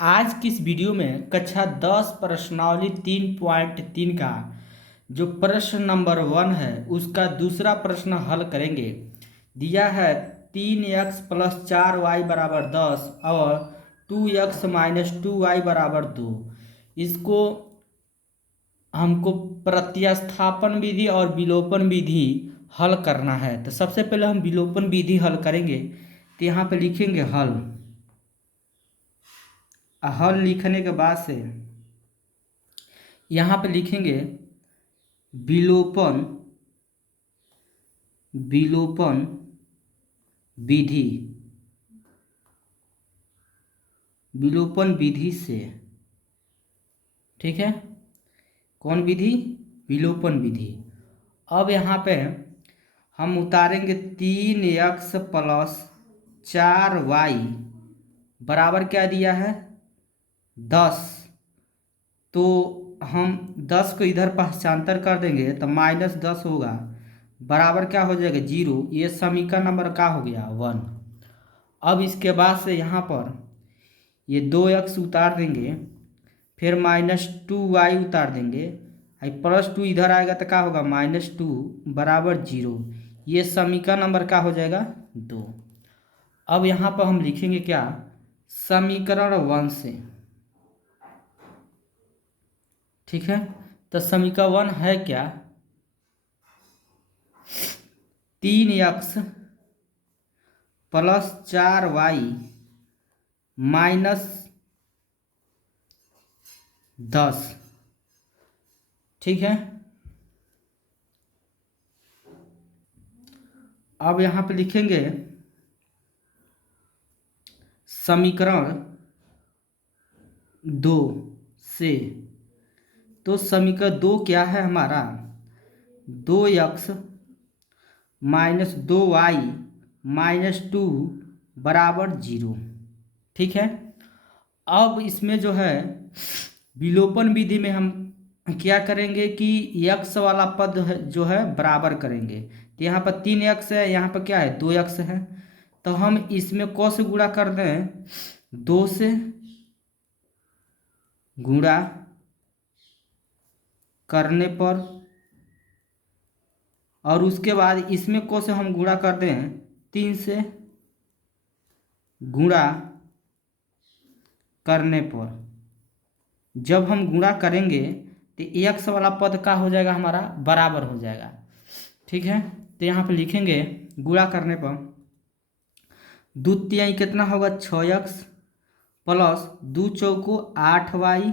आज की इस वीडियो में कक्षा 10 प्रश्नावली 3.3 का जो प्रश्न नंबर 1 है उसका दूसरा प्रश्न हल करेंगे। दिया है 3x प्लस 4y बराबर 10 और 2x माइनस 2y बराबर 2। इसको हमको प्रत्यास्थापन विधि और विलोपन विधि हल करना है। तो सबसे पहले हम विलोपन विधि हल करेंगे। तो यहाँ पे लिखेंगे हल। हल लिखने के बाद से यहाँ पे लिखेंगे विलोपन विलोपन विधि। विलोपन विधि से, ठीक है, कौन विधि? विलोपन विधि। अब यहाँ पे हम उतारेंगे 3x प्लस 4y बराबर क्या दिया है? 10। तो हम 10 को इधर पक्षांतर कर देंगे तो -10 होगा, बराबर क्या हो जाएगा? 0। ये समीकरण नंबर का हो गया 1। अब इसके बाद से यहाँ पर ये 2x उतार देंगे, फिर -2y उतार देंगे, +2 इधर आएगा तो क्या होगा? -2 बराबर 0। ये समीकरण नंबर का हो जाएगा 2। अब यहाँ पर हम लिखेंगे क्या? समीकरण 1 से, ठीक है। तो समीकरण 1 है क्या? 3x प्लस 4y माइनस 10, ठीक है। अब यहाँ पे लिखेंगे समीकरण 2 से। तो समीकरण 2 क्या है हमारा? 2x माइनस 2y माइनस 2 बराबर 0, ठीक है। अब इसमें जो है विलोपन विधि में हम क्या करेंगे कि x वाला पद जो है बराबर करेंगे। तो यहाँ पर 3x है, यहाँ पर क्या है? 2x है। तो हम इसमें क से गुणा कर दें, 2 से गुणा करने पर, और उसके बाद इसमें क से हम गुणा कर दें 3 से गुणा करने पर। जब हम गुणा करेंगे तो x वाला पद का हो जाएगा हमारा? बराबर हो जाएगा, ठीक है। तो यहाँ पे लिखेंगे गुणा करने पर 2 तिहाई कितना होगा? 6x प्लस 2 चौको 8y,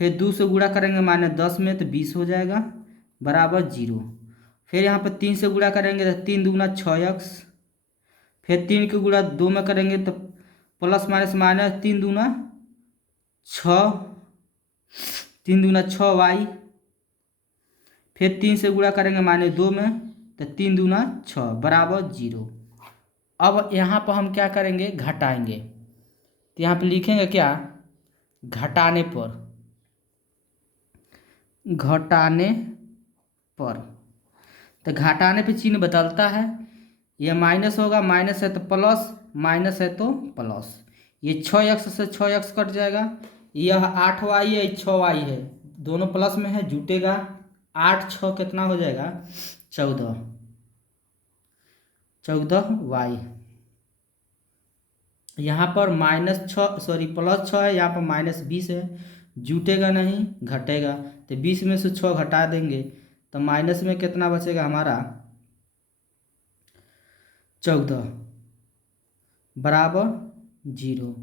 फिर 2 से गुणा करेंगे -10 में तो 20 हो जाएगा, बराबर 0। फिर यहाँ पर 3 से गुणा करेंगे तो 3 दूना 6x, फिर 3 के गुणा 2 में करेंगे तो प्लस माइनस माइनस 3 दूना 6, 3 दूना 6y, फिर 3 से गुणा करेंगे -2 में तो 3 दूना 6 बराबर 0। अब यहाँ पर हम क्या करेंगे? घटाएंगे। तो यहाँ पे लिखेंगे क्या? घटाने पर, घटाने पर। तो घटाने पे चिन्ह बदलता है। ये माइनस होगा, माइनस है तो प्लस, माइनस है तो प्लस। ये 6x से 6x कट जाएगा। यह 8y है, 6y है, दोनों प्लस में है, जुटेगा। 8 6 कितना हो जाएगा? 14, 14y। यहाँ पर +6 है, यहाँ पर -20 है, जुटेगा नहीं, घटेगा। तो 20 में से 6 घटा देंगे तो माइनस में कितना बचेगा हमारा? 14 बराबर 0।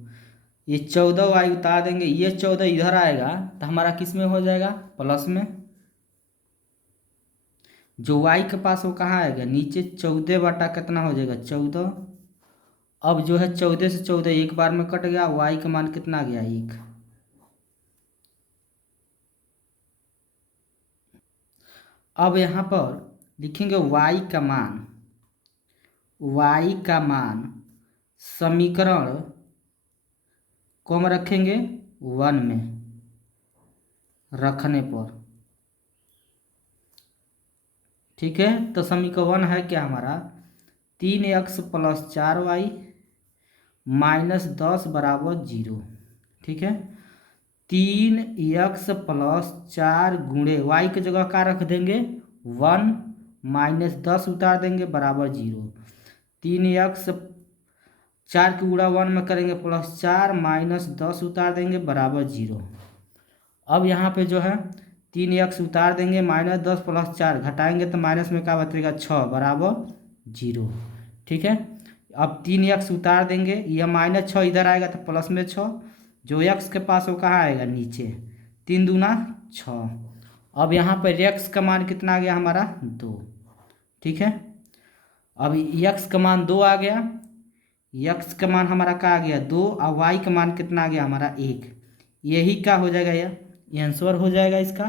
ये 14y उतार देंगे, ये 14 इधर आएगा तो हमारा किस में हो जाएगा? प्लस में। जो y के पास वो कहाँ आएगा? नीचे। 14 बटा कितना हो जाएगा? 14। अब जो है 14 से 14 एक बार में कट गया, y का मान कितना आ गया? 1। अब यहाँ पर लिखेंगे y का मान, y का मान समीकरण को हम रखेंगे 1 में रखने पर, ठीक है। तो समीकरण 1 है क्या हमारा? 3x प्लस 4y माइनस 10 बराबर 0। ठीक है। 3x+4 गुणे y की जगह क्या रख देंगे 1 -10 उतार देंगे बराबर 0। 3x 4 की गुणा 1 में करेंगे +4 -10 उतार देंगे बराबर 0। अब यहाँ पे जो है 3x उतार देंगे -10 +4 घटाएंगे तो माइनस में क्या बचेगा 6 बराबर 0। ठीक है। अब 3x उतार देंगे, यह -6 इधर आएगा तो प्लस में 6, जो x के पास वो कहाँ आएगा नीचे, 3 दूना 6। अब यहाँ पर x का मान कितना आ गया हमारा 2। ठीक है। अब x का मान 2 आ गया, x का मान हमारा क्या आ गया 2 और y का मान कितना आ गया हमारा 1। यही क्या हो जाएगा, यह आंसर हो जाएगा इसका।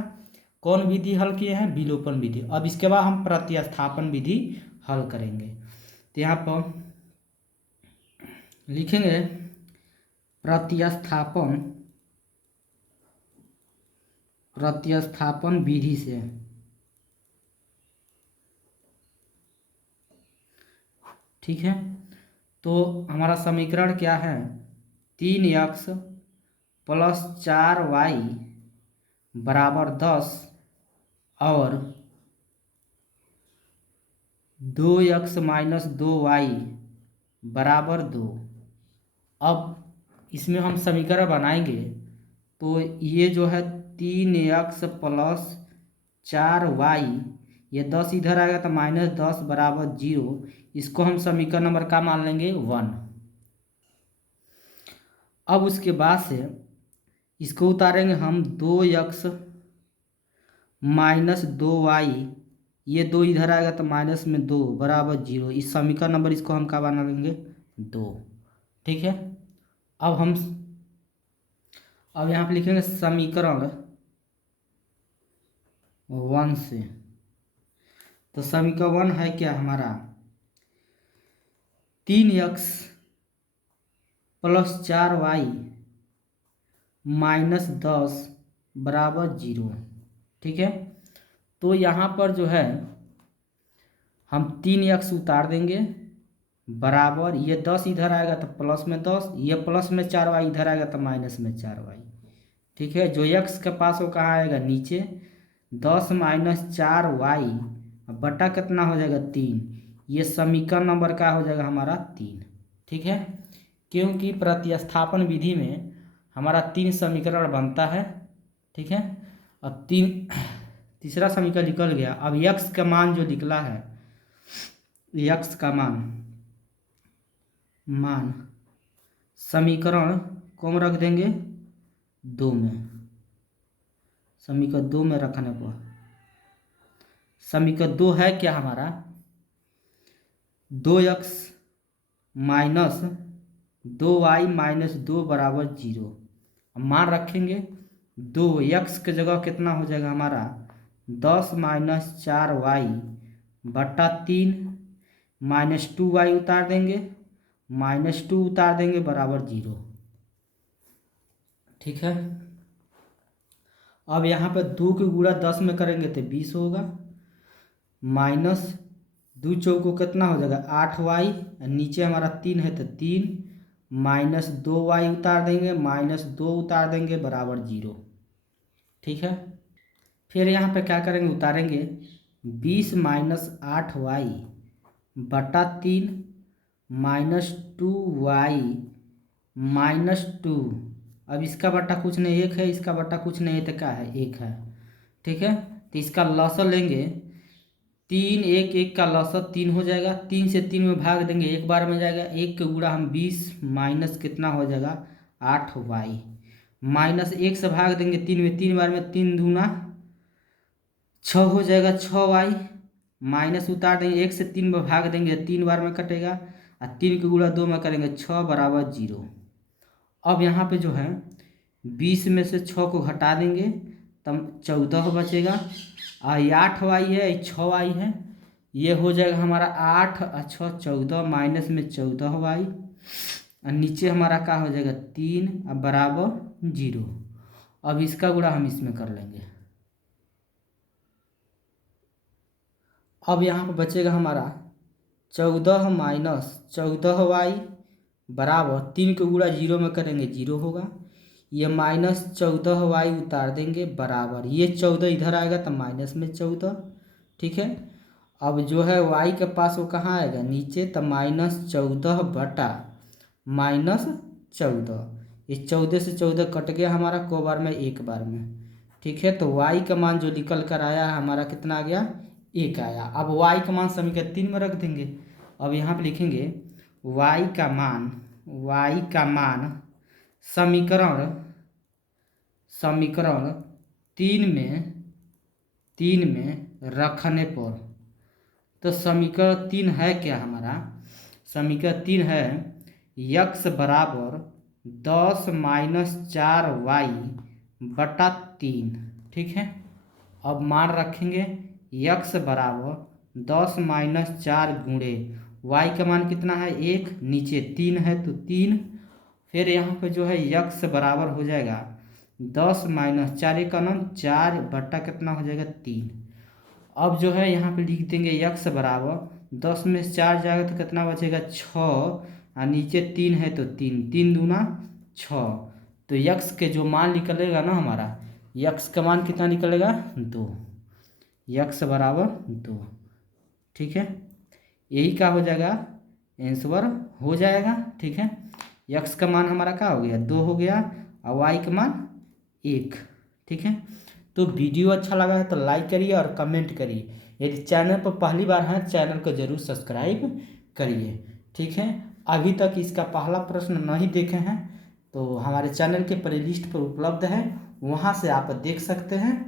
कौन विधि हल किए हैं, विलोपन विधि। अब इसके बाद हम प्रतिस्थापन विधि हल करेंगे। तो यहाँ पर लिखेंगे प्रतिस्थापन विधि से। ठीक है। तो हमारा समीकरण क्या है 3x + 4y बराबर 10 और 2x - 2y बराबर 2। अब इसमें हम समीकरण बनाएंगे तो ये जो है 3x + 4y, ये 10 इधर आएगा तो -10 बराबर 0। इसको हम समीकरण नंबर का मान लेंगे 1। अब उसके बाद से इसको उतारेंगे हम 2x - 2y, ये 2 इधर आएगा तो माइनस में 2 बराबर 0। इस समीकरण नंबर इसको हम क्या बना लेंगे 2। ठीक है। अब यहाँ पे लिखेंगे समीकरण 1 से। तो समीकरण 1 है क्या हमारा 3x + 4y -10 बराबर 0। ठीक है। तो यहाँ पर जो है हम 3x उतार देंगे बराबर, ये 10 इधर आएगा तो प्लस में 10, ये प्लस में 4y इधर आएगा तो माइनस में 4y। ठीक है। जो x के पास वो कहाँ आएगा नीचे, 10 - 4y बटा कितना हो जाएगा 3। ये समीकरण नंबर क्या हो जाएगा हमारा 3। ठीक है। क्योंकि प्रतिस्थापन विधि में हमारा 3 समीकरण बनता है। ठीक है। अब तीसरा समीकरण निकल गया। अब x का मान जो निकला है, x का मान समीकरण कौन रख देंगे 2 में। समीकरण 2 में रखने पर समीकरण 2 है क्या हमारा 2x - 2y - 2 बराबर 0। मान रखेंगे 2x की जगह कितना हो जाएगा हमारा 10 - 4y बटा 3 -2y उतार देंगे, -2 उतार देंगे बराबर 0। ठीक है। अब यहाँ पर 2 की गुणा 10 में करेंगे तो 20 होगा, माइनस 2 चौको कितना हो जाएगा 8y, नीचे हमारा 3 है तो 3 -2y उतार देंगे, -2 उतार देंगे बराबर 0। ठीक है। फिर यहाँ पे क्या करेंगे उतारेंगे 20 - 8y बटा 3 -2y -2। अब इसका बट्टा कुछ नहीं 1 है, इसका बट्टा कुछ नहीं है तो क्या है 1 है। ठीक है। तो इसका लॉसर लेंगे 3 1 1 का लॉसर 3 हो जाएगा, 3 से 3 में भाग देंगे 1 बार में जाएगा, 1 के गुणा हम 20 माइनस कितना हो जाएगा 8y, -1 से भाग देंगे 3 में, 3 बार में 3 दूना 6 हो जाएगा 6y, माइनस उतार देंगे 1 से 3 में भाग देंगे 3 बार में कटेगा, और 3 के गुणा 2 में करेंगे 6 बराबर 0। अब यहाँ पे जो है 20 में से 6 को घटा देंगे तब 14 बचेगा, और ये 8y है ये 6y है, ये हो जाएगा हमारा 8 और 6 14 माइनस में 14y, और नीचे हमारा क्या हो जाएगा 3 और बराबर 0। अब इसका गुणा हम इसमें कर लेंगे। अब यहाँ पर बचेगा हमारा 14 - 14y बराबर 3 के गुणा 0 में करेंगे 0 होगा, ये -14y उतार देंगे बराबर, ये 14 इधर आएगा तो माइनस में 14। ठीक है, अब जो है y के पास वो कहाँ आएगा नीचे, तो -14 बटा -14। ये 14 से 14 कट गया हमारा को बार में, एक बार में। ठीक है, तो y का मान जो निकल कर आया है हमारा कितना आ गया, 1 आया। अब y का मान समीकरण 3 में रख देंगे। अब यहाँ पे लिखेंगे y का मान समीकरण 3 में रखने पर, तो समीकरण 3 है क्या हमारा, समीकरण 3 है x बराबर 10 - 4y बटा 3। ठीक है, अब मान रखेंगे x बराबर 10 - 4 गुणे y का मान कितना है 1, नीचे 3 है तो 3। फिर यहाँ पे जो है x बराबर हो जाएगा 10 - 4 का नाम 4 बटा कितना हो जाएगा 3। अब जो है यहाँ पे लिख देंगे x बराबर 10 में से 4 जाएगा तो कितना बचेगा 6, और नीचे 3 है तो 3, 3 दूना 6। तो x के जो मान निकलेगा ना हमारा, x का मान कितना निकलेगा 2, x बराबर 2। ठीक है, यही क्या हो जाएगा आंसर हो जाएगा। ठीक है, x का मान हमारा क्या हो गया 2 हो गया, और y का मान 1। ठीक है, तो वीडियो अच्छा लगा है तो लाइक करिए और कमेंट करिए। यदि चैनल पर पहली बार हैं चैनल को जरूर सब्सक्राइब करिए। ठीक है, अभी तक इसका पहला प्रश्न नहीं देखे हैं तो हमारे चैनल के प्लेलिस्ट पर उपलब्ध है, वहाँ से आप देख सकते हैं।